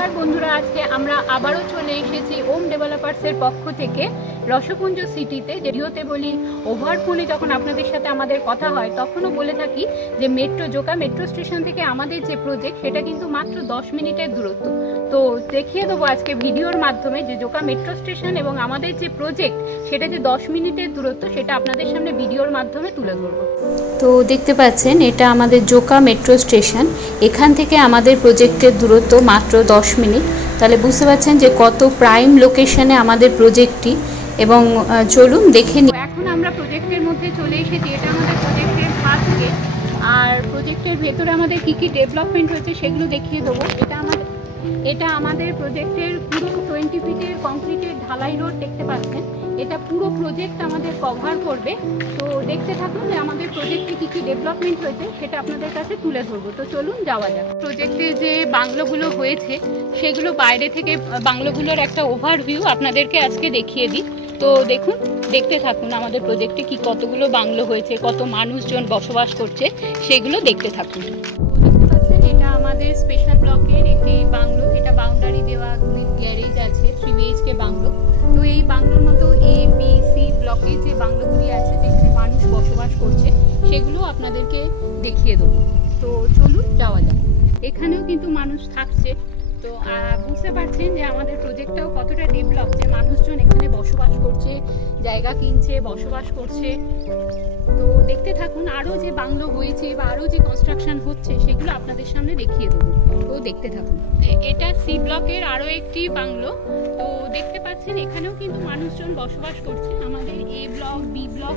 নমস্কার বন্ধুরা, আজকে আমরা আবারও চলে এসেছি ওম ডেভেলপার্সের পক্ষ থেকে রসপুঞ্জ সিটিতে। যেহেতু বলি ওভার ফোনে যখন আপনাদের সাথে আমাদের কথা হয় তখনও বলে থাকি যে জোকা মেট্রো স্টেশন থেকে আমাদের যে প্রজেক্ট সেটা কিন্তু মাত্র 10 মিনিটের দূরত্ব। তো দেখিয়ে দেবো আজকে ভিডিওর মাধ্যমে যে জোকা মেট্রো স্টেশন এবং আমাদের যে প্রজেক্ট সেটা যে 10 মিনিটের দূরত্ব সেটা আপনাদের সামনে ভিডিওর মাধ্যমে তুলে ধরবো। তো দেখতে পাচ্ছেন এটা আমাদের জোকা মেট্রো স্টেশন। এখান থেকে আমাদের প্রজেক্টের দূরত্ব মাত্র 10 মিনিট। তাহলে বুঝতে পারছেন যে কত প্রাইম লোকেশনে আমাদের প্রজেক্টটি। এবং চলুন দেখে নিই। এখন আমরা প্রজেক্টের মধ্যে চলে এসেছি। এটা আমাদের প্রজেক্টের ফার্স্ট গেট। আর প্রজেক্টের ভেতরে আমাদের কি কি ডেভেলপমেন্ট হয়েছে সেগুলো দেখিয়ে দেবো। এটা আমাদের প্রজেক্টের পুরো 20 ফিটের কংক্রিটের ঢালাই রোড দেখতে পাচ্ছেন। এটা পুরো প্রজেক্ট আমাদের কভার করবে। তো দেখতে থাকুন যে আমাদের প্রজেক্টে কি কি ডেভেলপমেন্ট হয়েছে সেটা আপনাদের কাছে তুলে ধরবো। তো চলুন যাওয়া যাক। প্রজেক্টে যে বাংলোগুলো হয়েছে সেগুলো বাইরে থেকে বাংলোগুলোর একটা ওভারভিউ আপনাদেরকে আজকে দেখিয়ে দিই। তো দেখুন, দেখতে থাকুন আমাদের প্রজেক্টে কি কতগুলো বাংলো হয়েছে, কত মানুষজন বসবাস করছে সেগুলো দেখতে থাকুন। দেখতে পাচ্ছেন এটা আমাদের স্পেশাল ব্লকের একটি বাংলো। এটা বাউন্ডারি দেওয়া গ্যারেজ আছে, 3 BHK বাংলো। তো এই বাংলোর মতো A, B, C ব্লকে যে বাংলোগুলি আছে যেখানে মানুষ বসবাস করছে সেগুলো আপনাদেরকে দেখিয়ে দেবো। তো চলুন যাওয়া যাক। এখানেও কিন্তু মানুষ থাকছে। তো বুঝতে পারছেন যে আমাদের প্রজেক্টটাও কতটা ডেভেলপ, যে মানুষজন এখানে বসবাস করছে, জায়গা কিনছে, বসবাস করছে। তো দেখতে থাকুন, আরও যে বাংলো হয়েছে বা আরও যে কনস্ট্রাকশন হচ্ছে সেগুলো আপনাদের সামনে দেখিয়ে দেবো। তো দেখতে থাকুন। এটা C ব্লকের আরও একটি বাংলো। তো দেখতে পাচ্ছেন এখানেও কিন্তু মানুষজন বসবাস করছে। আমাদের A block, B block,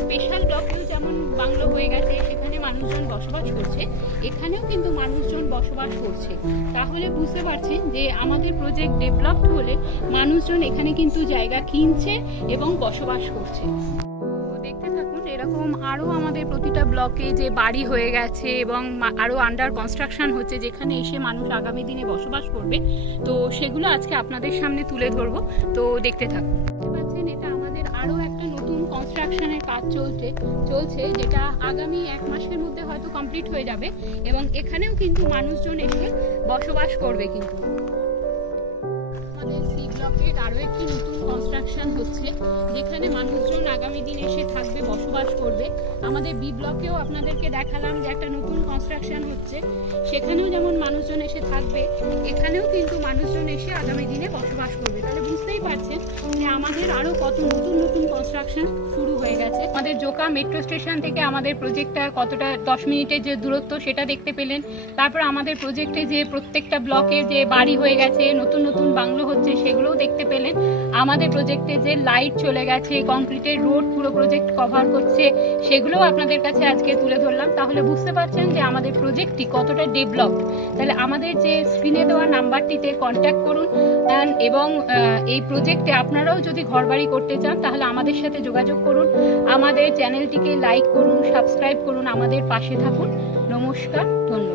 special ব্লকেও যেমন বাংলো হয়ে গেছে সেখানে মানুষজন বসবাস করছে, এখানেও কিন্তু মানুষজন বসবাস করছে। তাহলে বুঝতে পারছেন যে আমাদের প্রজেক্ট ডেভেলপড হলে মানুষজন এখানে কিন্তু জায়গা কিনছে এবং বসবাস করছে। দেখতে থাকুন, এরকম আরও আমাদের প্রতিটা ব্লকে যে বাড়ি হয়ে গেছে এবং আরও আন্ডার কনস্ট্রাকশন হচ্ছে যেখানে এসে মানুষ আগামী দিনে বসবাস করবে। তো সেগুলো আজকে আপনাদের সামনে তুলে ধরবো। তো দেখতে থাকুন। দেখতে পাচ্ছেন এটা আমাদের আরও একটা নতুন কনস্ট্রাকশনের কাজ চলছে যেটা আগামী 1 মাসের মধ্যে হয়তো কমপ্লিট হয়ে যাবে এবং এখানেও কিন্তু মানুষজন এসে বসবাস করবে। কিন্তু আমাদের C ব্লকের আরও একটি নতুন কনস্ট্রাকশন হচ্ছে যেখানে মানুষজন আগামী দিন এসে থাকবে, বসবাস করবে। আমাদের B ব্লকেও আপনাদেরকে দেখালাম যে একটা নতুন কনস্ট্রাকশন হচ্ছে, সেখানেও যেমন মানুষজন এসে থাকবে, এখানেও কিন্তু মানুষজন এসে আগামী দিনে বসবাস করবে। তাহলে বুঝতেই পারছেন যে আমাদের আরও কত নতুন নতুন কনস্ট্রাকশন শুরু হয়ে গেছে। আমাদের জোকা মেট্রো স্টেশন থেকে আমাদের প্রজেক্টটা কতটা 10 মিনিটের যে দূরত্ব সেটা দেখতে পেলেন। তারপর আমাদের প্রজেক্টে যে প্রত্যেকটা ব্লকে যে বাড়ি হয়ে গেছে, নতুন নতুন বাংলো হচ্ছে সেগুলোও দেখতে পেলেন। আমাদের প্রজেক্টে যে লাইট চলে গেছে, কংক্রিটের রোড পুরো প্রজেক্ট কভার করছে সেগুলোও আপনাদের কাছে আজকে তুলে ধরলাম। তাহলে বুঝতে পারছেন যে আমাদের প্রজেক্টটি কতটা ডেভেলপড। তাহলে আমাদের যে স্ক্রিনে দেওয়া নাম্বারটিতে কন্ট্যাক্ট করুন এবং এই প্রজেক্টে আপনারাও যদি ঘরবাড়ি করতে চান তাহলে আমাদের সাথে যোগাযোগ করুন। আমাদের চ্যানেলটিকে লাইক করুন, সাবস্ক্রাইব করুন, আমাদের পাশে থাকুন। নমস্কার, ধন্যবাদ।